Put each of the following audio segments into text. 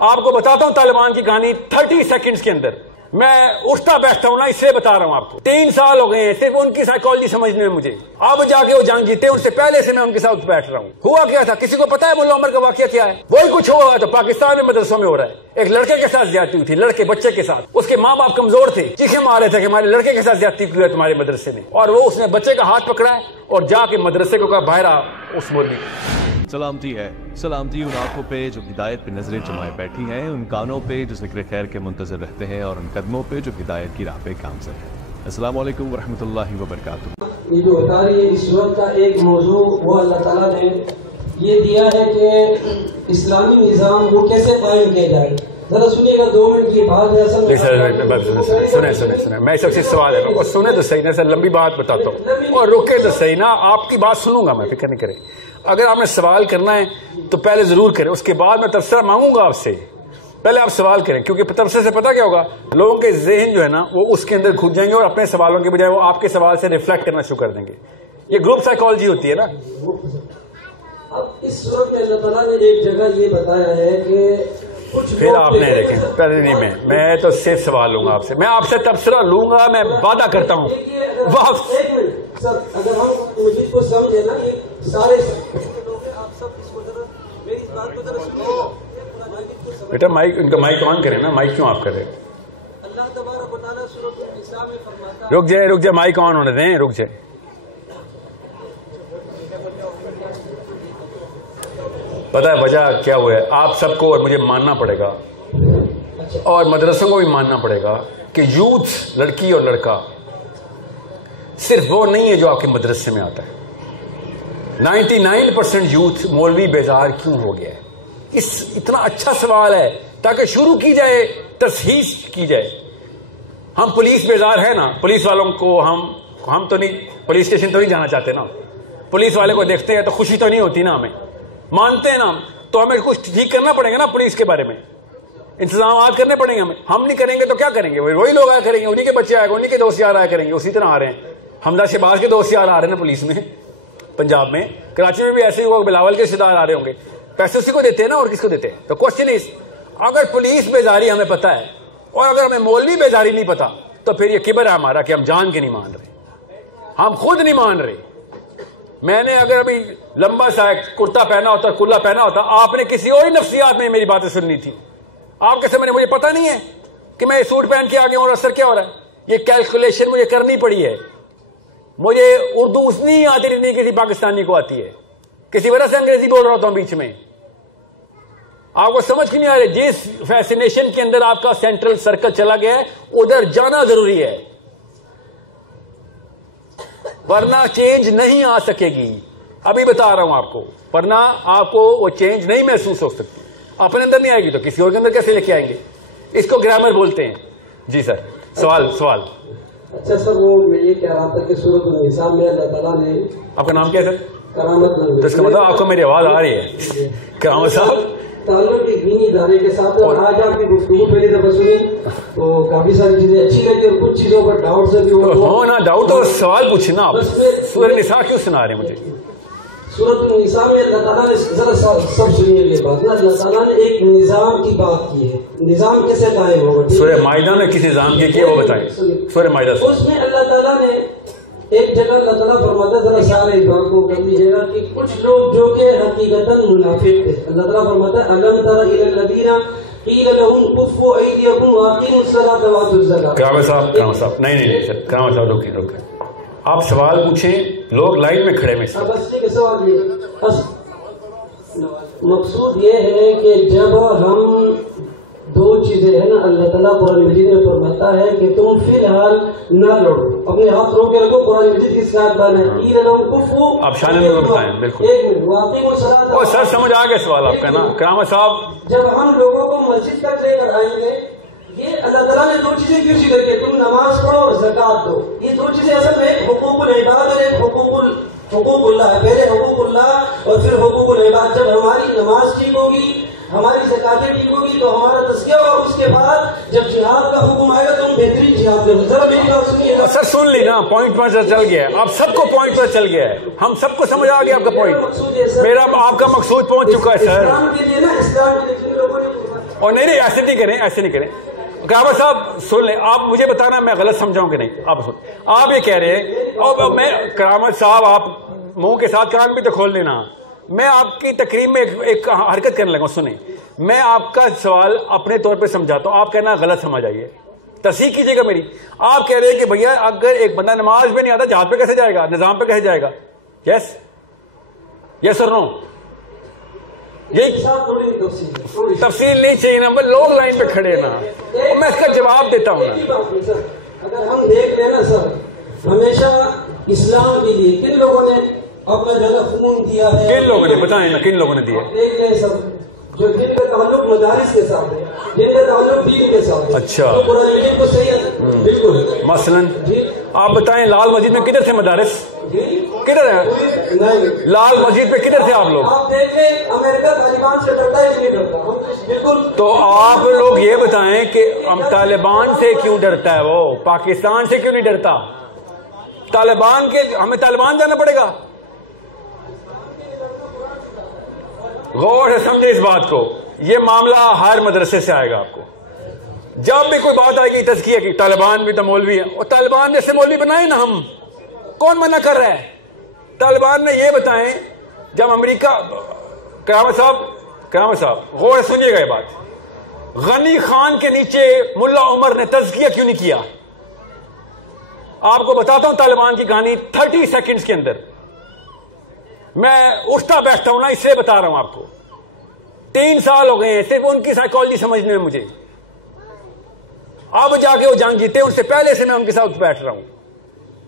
آپ کو بتاتا ہوں طالبان کی کہانی 30 سیکنڈز کے اندر. میں اٹھتا بیٹھتا ہوں نا، اس لیے بتا رہا ہوں آپ کو. 3 سال ہو گئے ہیں صرف ان کی سائیکالوجی سمجھنے میں مجھے. اب جا کے وہ جنگ جیتے، ان سے پہلے سے میں ان کے ساتھ بیٹھ رہا ہوں. ہوا کیا تھا کسی کو پتا ہے ملا عمر کا واقعہ کیا ہے؟ وہی کچھ ہوا تو پاکستان میں مدرسوں میں ہو رہا ہے. ایک لڑکے کے ساتھ زیادتی ہوئی تھی، لڑکے بچے کے ساتھ. اس کے ماں باپ کمزور تھے، چیخیں مار رہے تھے کہ ہمارے لڑکے کے ساتھ زیادتی کی ہے تمہارے مدرسے نے. اور وہ اس نے بچے کا ہاتھ پکڑا ہے اور جا کے مدرسے کو کہا باہر آ اس مولوی. سلامتی ہے، سلامتی ان آنکھوں پہ جو ہدایت پہ نظریں جمائے بیٹھی ہیں، ان کانوں پہ جو ذکر خیر کے منتظر رہتے ہیں، اور ان قدموں پہ جو ہدایت کی راہ پہ گامزن ہیں. السلام علیکم ورحمۃ اللہ وبرکاتہ. یہ جو بتا رہی ہے اس وقت کا ایک موضوع وہ اللہ تعالیٰ نے یہ دیا ہے کہ اسلامی نظام وہ کیسے قائم کیا جائے. ذرا سنیے گا 2 منٹ کی بات ہے. سنیں میں اس وقت سوال ہے سنیں تو صحیح نا سر، لمبی بات بتاتا ہوں اور رکے تو صحیح نا. آپ کی بات سنوں گا میں، فکر نہیں کریں. اگر آپ نے سوال کرنا ہے تو پہلے ضرور کریں، اس کے بعد میں تبصرہ مانگوں گا آپ سے. پہلے آپ سوال کریں، کیونکہ تبصرے سے پتہ کیا ہوگا، لوگوں کے ذہن جو ہے نا وہ اس کے اندر گھس جائیں گے اور اپنے سوالوں کے بجائے وہ آپ کے سوال سے ریفلیکٹ کرنا شروع کر دیں گے. یہ گروپ سائیکالوجی ہوتی ہے نا. اب اس وقت اللہ تعالیٰ نے ایک جگہ یہ بتایا ہے کہ پھر آپ نے دیکھیں پہلے نہیں میں تو صرف سوال لوں گا آپ سے. میں آپ سے تبصرہ لوں گا، میں وعدہ کرتا ہوں. ایک منٹ سر، اگر ہم مجید کو سمجھے نا یہ سارے لوگ ہیں، آپ سب اس کو ذرا میری بات کو ذرا سنیے. بیٹا مائک، ان کا مائک آن کریں نا. مائک کیوں آپ کر رہے ہیں؟ اللہ تبارک و تعالیٰ سورۃ النساء میں فرماتا ہے. رک جائے مائک آن ہونے دیں، رک جائے. پتا ہے وجہ کیا ہوا ہے؟ آپ سب کو اور مجھے ماننا پڑے گا اور مدرسوں کو بھی ماننا پڑے گا کہ یوتھ، لڑکی اور لڑکا صرف وہ نہیں ہے جو آپ کے مدرسے میں آتا ہے. 99% یوتھ مولوی بیزار کیوں ہو گیا ہے؟ اتنا اچھا سوال ہے تاکہ شروع کی جائے، تصحیح کی جائے. ہم پولیس بیزار ہے نا، پولیس والوں کو ہم تو نہیں، پولیس اسٹیشن تو نہیں جانا چاہتے نا. پولیس والے کو دیکھتے ہیں تو خوشی تو نہیں ہوتی نا. ہمیں مانتے ہیں نا، تو ہمیں کچھ ٹھیک کرنا پڑے گا نا. پولیس کے بارے میں انتظامات کرنے پڑیں گے. ہم نہیں کریں گے تو کیا کریں گے؟ وہی لوگ آیا کریں گے، انہی کے بچے آئے گا، انہی کے دوست یار آیا کریں گے. اسی طرح آ رہے ہیں حمزہ شہباز کے دوست یار آ رہے ہیں نا پولیس میں. پنجاب میں، کراچی میں بھی ایسے ہی ہوا، بلاول کے رشتہ دار آ رہے ہوں گے. پیسے اسی کو دیتے ہیں نا، اور کس کو دیتے ہیں؟ تو کوشچن از، اگر پولیس بیزاری ہمیں پتا ہے اور اگر ہمیں مولوی بیزاری نہیں پتا تو پھر یہ کبر ہے ہمارا کہ ہم جان کے نہیں مان رہے. ہم خود نہیں مان رہے. میں نے اگر ابھی لمبا سا کرتا پہنا ہوتا، کلا پہنا ہوتا، آپ نے کسی اور نفسیات میں میری باتیں سننی تھی. آپ کے سامنے مجھے پتا نہیں ہے کہ میں سوٹ پہن کے آگے ہوں اور اثر کیا ہو رہا ہے. یہ کیلکولیشن مجھے کرنی پڑی ہے. مجھے اردو اس نہیں آتی جتنی کسی پاکستانی کو آتی ہے. کسی وجہ سے انگریزی بول رہا ہوتا ہوں بیچ میں. آپ کو سمجھ نہیں آ رہی. جس فیسینیشن کے اندر آپ کا سینٹرل سرکل چلا گیا ہے ادھر جانا ضروری ہے، ورنہ چینج نہیں آ سکے گی. ابھی بتا رہا ہوں آپ کو، ورنہ آپ کو وہ چینج نہیں محسوس ہو سکتی. اپنے اندر نہیں آئے گی تو کسی اور کے اندر کیسے لے کے آئیں گے؟ اس کو گرامر بولتے ہیں. جی سر، سوال. اچھا سر، وہ میں یہ کہہ رہا تھا کہ سورۃ النساء میں اللہ تعالیٰ نے، آپ کا نام کیا ہے سر؟ کرامت. تو اس کا مطلب آپ کو میری آواز آ رہی ہے. کرامت صاحب تعلق ایک دینی ادارے کے ساتھ، اور آج آپ کی گفتگو پہلی دفعہ سنی تو کافی ساری چیزیں اچھی لگی اور کچھ چیزوں پر ڈاؤٹ سے بھی ہو نا. ڈاؤٹ تو سوال پوچھیں نا. آپ سورۃ النساء کیوں سنا رہے ہیں مجھے؟ سورۃ النساء میں اللہ تعالیٰ نے، ذرا سب سنیے یہ بات نا، اللہ تعالیٰ نے ایک نظام کی بات کی ہے. نظام کیسے قائم ہوگا؟ سورہ مائدہ میں کس نظام کی ہے وہ بتائیں. سورہ مائدہ اس میں اللہ تعالیٰ نے ایک جگہ اللہ تعالیٰ فرماتا ہے، ذرا سارے بات کو کر لیجیے گا، کہ کچھ لوگ جو کہ حقیقتاً منافق تھے. اللہ تعالیٰ فرماتا ہے الم تر الی الذین قیل لهم کفوا ایدیکم واقیموا الصلاۃ وآتوا الزکاۃ. کرامت صاحب نہیں سر، کرامت صاحب رکیں. آپ سوال پوچھیں، لوگ لائن میں کھڑے میں. بس ٹھیک ہے، سوال یہ مقصود یہ ہے کہ جب ہم دو چیزیں ہیں نا، اللہ تعالیٰ قرآن مجید میں فرماتا ہے کہ تم فی الحال نہ لڑو، اپنے ہاتھ رو کے رکھو. قرآن مجید کی ساتھ لانا ہے. آپ شان میں بتائیں. بالکل ایک منٹ، واقعی وہ صلاۃ. سر سمجھ آ گیا سوال آپ کا نا کرامت صاحب. جب ہم لوگوں کو مسجد تک لے کر آئیں گے، یہ اللہ تعالیٰ نے دو چیزیں کیوں ذکر کی؟ تم نماز پڑھو اور زکوٰۃ دو. یہ دو چیزیں اصل میں حقوق العباد اور ایک حقوق اللہ ہے. پہلے حقوق اللہ اور پھر حقوق العباد. جب ہماری نماز ٹھیک ہوگی، ہماری زکاتیں ٹھیک ہوگی تو ہمارا تزکیہ ہوگا. اس کے بعد جب جہاد کا حکم آئے گا تو ہم بہترین جہاد کریں. ذرا میری بات سنیے. سر سن لی نا، پوائنٹ پر چل گیا ہے. آپ سب کو پوائنٹ پر چل گیا ہے. ہم سب کو سمجھ آ گیا آپ کا پوائنٹ. میرا آپ کا مقصود پہنچ چکا ہے سر. اسلام کے لیے نا، اسلام کے لیے جن لوگوں نے اور نہیں ایسے نہیں کریں، ایسے نہیں کریں. قیامت صاحب سن لیں، آپ مجھے بتانا میں غلط سمجھاؤں کہ نہیں. آپ سن، آپ یہ کہہ رہے ہیں، اور میں قیامت صاحب آپ منہ کے ساتھ کان بھی تو کھول لینا. میں آپ کی تقریر میں ایک حرکت کرنے لگا. سنیں، میں آپ کا سوال اپنے طور پہ سمجھاتا ہوں، آپ کہنا غلط سمجھ آئیے، تصحیح کیجیے گا میری. آپ کہہ رہے ہیں کہ بھیا اگر ایک بندہ نماز میں نہیں آتا جہاد پہ کیسے جائے گا، نظام پہ کیسے جائے گا؟ یس یس اور نو؟ یہی تفصیل نہیں چاہیے نا، لوگ لائن پہ کھڑے نا، میں اس کا جواب دیتا ہوں نا. اگر ہم دیکھ لیں نا سر، ہمیشہ اسلام کے لیے کن لوگوں نے اپنا جو ہے خون دیا ہے؟ کن لوگوں نے بتائیں نا، کن لوگوں نے دیا؟ دیکھ لیں سر، جو جن کا تعلق مدارس کے ساتھ ہے، جن کا تعلق دین کے ساتھ ہے. اچھا، تو قرآن مجید کو صحیح ہے بالکل. مثلاً آپ بتائیں لال مسجد میں کدھر تھے مدارس؟ کدھر ہے لال مسجد پہ کدھر تھے آپ لوگ؟ آپ دیکھ لیں امریکہ طالبان سے ڈرتا ہے کہ نہیں ڈرتا؟ بالکل. تو آپ لوگ یہ بتائیں کہ ہم طالبان سے کیوں ڈرتا ہے، وہ پاکستان سے کیوں نہیں ڈرتا؟ طالبان کے ہمیں طالبان جانا پڑے گا؟ غور سے سمجھے اس بات کو، یہ معاملہ ہر مدرسے سے آئے گا. آپ کو جب بھی کوئی بات آئے گی تزکیہ کی، طالبان بھی تو مولوی ہیں، اور طالبان جیسے مولوی بنائے نا ہم، کون منع کر رہا ہے؟ طالبان نے یہ بتائیں جب امریکہ، قیامت صاحب غور سے سنیے گا یہ بات، غنی خان کے نیچے ملا عمر نے تزکیہ کیوں نہیں کیا؟ آپ کو بتاتا ہوں طالبان کی کہانی 30 سیکنڈز کے اندر. میں اٹھتا بیٹھتا ہوں نا، اس لیے بتا رہا ہوں آپ کو. 3 سال ہو گئے ہیں صرف ان کی سائیکالوجی سمجھنے میں مجھے. اب جا کے وہ جنگ جیتے، ان سے پہلے سے میں ان کے ساتھ بیٹھ رہا ہوں.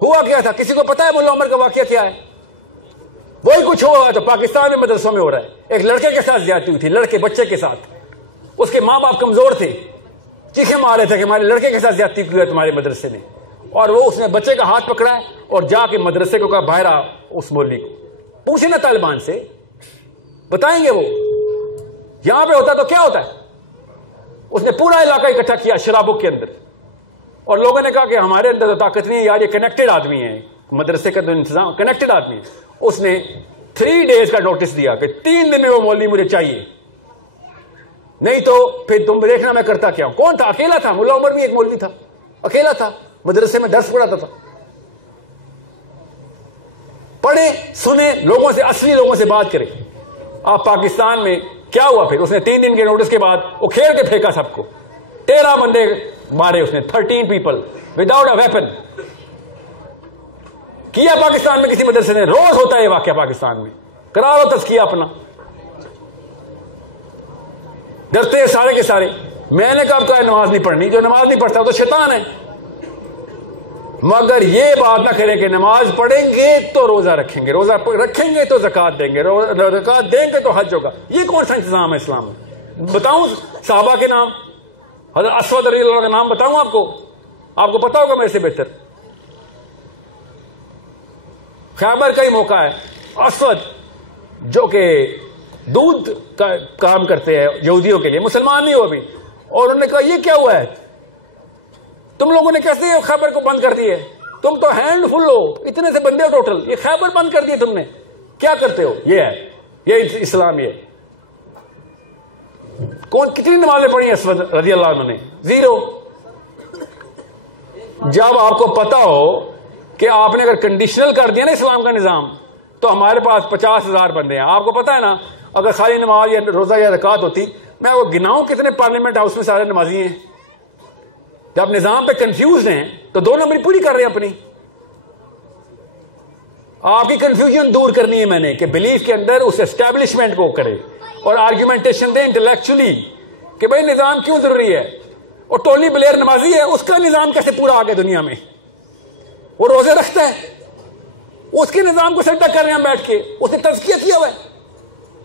ہوا کیا تھا؟ کسی کو پتا ہے ملا عمر کا واقعہ کیا ہے؟ وہی کچھ ہوا تو پاکستان میں مدرسوں میں ہو رہا ہے. ایک لڑکے کے ساتھ زیادتی ہوئی تھی، لڑکے بچے کے ساتھ. اس کے ماں باپ کمزور تھے، چیخیں مار رہے تھے کہ ہمارے لڑکے کے ساتھ زیادتی کی ہے تمہارے مدرسے نے. اور وہ اس نے بچے کا ہاتھ پکڑا ہے اور جا کے مدرسے کو کہا باہر آ. اس مولوی کو پوچھے نا طالبان سے، بتائیں گے وہ. یہاں پہ ہوتا تو کیا ہوتا ہے؟ اس نے پورا علاقہ اکٹھا کیا شرابوں کے اندر، اور لوگوں نے کہا کہ ہمارے اندر تو طاقت نہیں ہے یار، یہ کنیکٹڈ آدمی ہے، مدرسے کا تو انتظام کنیکٹڈ آدمی ہے. اس نے 3 days کا نوٹس دیا کہ 3 دن میں وہ مولوی مجھے چاہیے، نہیں تو پھر تم دیکھنا میں کرتا کیا ہوں. کون تھا؟ اکیلا تھا. ملا عمر بھی ایک مولوی تھا، اکیلا تھا، مدرسے میں درس پڑھاتا تھا. پڑھیں، سنیں، لوگوں سے، اصلی لوگوں سے بات کریں. آپ پاکستان میں کیا ہوا پھر؟ اس نے 3 دن کے نوٹس کے بعد وہ کھیل کے پھینکا سب کو. 13 بندے مارے اس نے، 13 people وداؤٹ اے ویپن. کیا پاکستان میں کسی مدرسے نے؟ روز ہوتا ہے یہ واقعہ پاکستان میں. کرا لو تزکیہ اپنا. ڈرتے ہیں سارے کے سارے. میں نے کہا تو نماز نہیں پڑھنی، جو نماز نہیں پڑھتا وہ تو شیطان ہے. مگر یہ بات نہ کریں کہ نماز پڑھیں گے تو روزہ رکھیں گے، روزہ رکھیں گے تو زکوٰۃ دیں گے، زکوٰۃ دیں گے تو حج ہوگا. یہ کون سا انتظام ہے اسلام میں؟ بتاؤں صحابہ کے نام، حضرت اسود رضی اللہ عنہ کا نام بتاؤں آپ کو پتا ہوگا میرے سے بہتر. خیبر کا ہی موقع ہے. اسود جو کہ دودھ کا کام کرتے ہیں یہودیوں کے لیے، مسلمان نہیں ہو ابھی، اور انہوں نے کہا یہ کیا ہوا ہے، تم لوگوں نے کیسے خیبر کو بند کر دیے؟ تم تو ہینڈ فل ہو، اتنے سے بندے ہو ٹوٹل، یہ خیبر بند کر دیے تم نے، کیا کرتے ہو؟ یہ ہے، یہ اسلام. یہ کون کتنی نمازیں پڑھی اسود رضی اللہ عنہ نے؟ 0. جب آپ کو پتا ہو کہ آپ نے اگر کنڈیشنل کر دیا نا اسلام کا نظام، تو ہمارے پاس 50,000 بندے ہیں. آپ کو پتا ہے نا اگر خالی نماز یا روزہ یا زکوٰۃ ہوتی، میں وہ گناؤں کتنے پارلیمنٹ ہاؤس میں سارے نمازی ہیں. جب نظام پہ کنفیوز ہیں تو 2 نمبر پوری کر رہے ہیں اپنی. آپ کی کنفیوژن دور کرنی ہے میں نے کہ بلیف کے اندر اس اسٹیبلشمنٹ کو کرے اور آرگیومنٹیشن دے انٹلیکچولی کہ بھائی نظام کیوں ضروری ہے. اور ٹونی بلیئر نمازی ہے، اس کا نظام کیسے پورا آ گیا دنیا میں؟ وہ روزے رکھتا ہے، اس کے نظام کو سجدہ کر رہے ہیں بیٹھ کے، اس نے تزکیہ کیا ہوا ہے.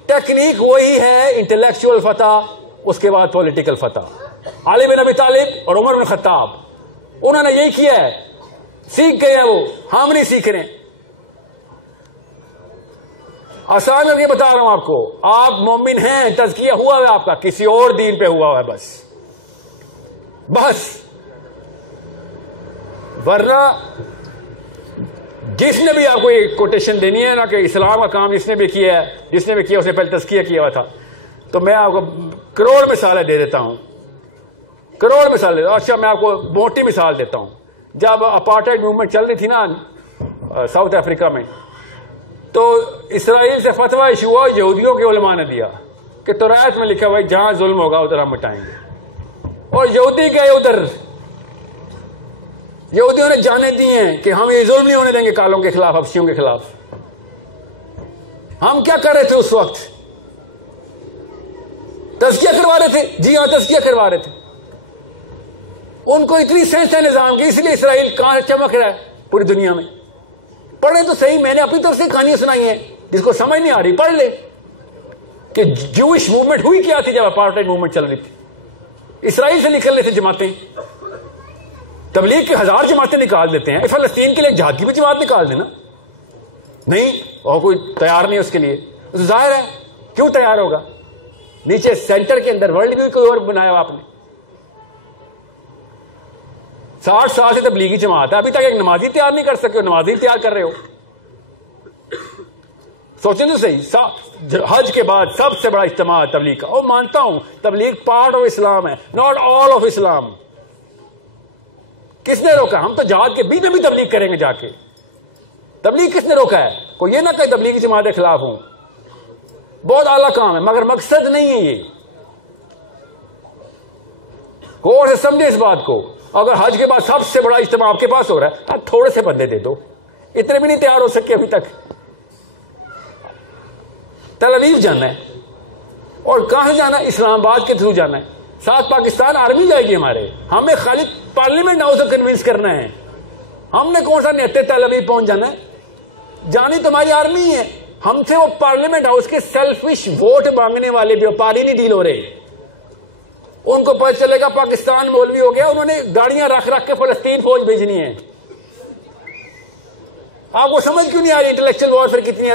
ٹیکنیک وہی ہے، انٹلیکچوئل فتح، اس کے بعد پولیٹیکل فتح. علی بن ابی طالب اور عمر بن خطاب، انہوں نے یہی کیا ہے. سیکھ گئے ہیں وہ، ہم نہیں سیکھ رہے. آسان کر کے بتا رہا ہوں آپ کو، آپ مومن ہیں، تزکیہ ہوا ہے آپ کا، کسی اور دین پہ ہوا ہے بس. ورنہ جس نے بھی آپ کو یہ کوٹیشن دینی ہے نا کہ اسلام کا کام جس نے بھی کیا ہے، اس نے پہلے تزکیہ کیا ہوا تھا، تو میں آپ کو کروڑ مثالیں دے دیتا ہوں، کروڑ مثال دیتا ہوں. اچھا میں آپ کو موٹی مثال دیتا ہوں. جب اپارٹائڈ موومنٹ چل رہی تھی نا ساؤتھ افریقہ میں، تو اسرائیل سے فتویٰ ایشو ہوا، یہودیوں کے علماء نے دیا کہ توراۃ میں لکھا ہوا ہے جہاں ظلم ہوگا ادھر ہم مٹائیں گے. اور یہودی گئے ادھر، یہودیوں نے جانے دی ہیں کہ ہم یہ ظلم نہیں ہونے دیں گے کالوں کے خلاف، حبشیوں کے خلاف. ہم کیا کر رہے تھے اس وقت؟ تزکیہ کروا رہے تھے. جی ہاں، تزکیہ کروا رہے تھے. ان کو اتنی سینس ہے نظام کی، اس لیے اسرائیل کہاں چمک رہا ہے پوری دنیا میں. پڑھیں تو صحیح، میں نے اپنی طرف سے کہانیاں سنائی ہیں، جس کو سمجھ نہیں آ رہی پڑھ لے کہ جوش موومنٹ ہوئی کیا تھی جب اپارٹائڈ موومنٹ چل رہی تھی. اسرائیل سے نکل رہے تھے جماعتیں، تبلیغ کی 1000 جماعتیں نکال دیتے ہیں. فلسطین کے لیے جہاد کی بھی جماعت نکال دینا، نہیں اور کوئی تیار نہیں اس کے لیے. ظاہر ہے کیوں تیار ہوگا؟ نیچے سینٹر کے اندر ورلڈ ویو کوئی اور بنایا ہوا آپ نے. 60 سال سے تبلیغی جماعت ہے، ابھی تک ایک نمازی تیار نہیں کر سکے، نمازی تیار کر رہے ہو. سوچیں تو صحیح، حج کے بعد سب سے بڑا اجتماع تبلیغ کا. اور مانتا ہوں تبلیغ پارٹ آف اسلام ہے، ناٹ آل آف اسلام. کس نے روکا؟ ہم تو جہاد کے بیچ میں بھی تبلیغ کریں گے جا کے. تبلیغ کس نے روکا ہے؟ کوئی یہ نہ کہ تبلیغی جماعت کے خلاف ہوں. بہت اعلیٰ کام ہے مگر مقصد نہیں ہے یہ. غور سے سمجھے اس بات کو. اگر حج کے بعد سب سے بڑا اجتماع آپ کے پاس ہو رہا ہے، آپ تھوڑے سے بندے دے دو. اتنے بھی نہیں تیار ہو سکے ابھی تک. تل اویو جانا ہے، اور کہاں سے جانا ہے؟ اسلام آباد کے تھرو جانا ہے. ساتھ پاکستان آرمی جائے گی ہمارے. ہمیں خالی پارلیمنٹ ہاؤس کو کنونس کرنا ہے. ہم نے کون سا نیتے تل اویو پہنچ جانا ہے؟ جانی تمہاری آرمی ہے. ہم سے وہ پارلیمنٹ ہاؤس کے سیلفش ووٹ مانگنے والے بیوپاری نہیں ڈیل ہو رہے. ان کو پتہ چلے گا پاکستان مولوی ہو گیا، انہوں نے گاڑیاں رکھ کے فلسطین فوج بھیجنی ہے. آپ کو سمجھ کیوں نہیں آ رہی انٹلیکچوئل وارفیئر کتنی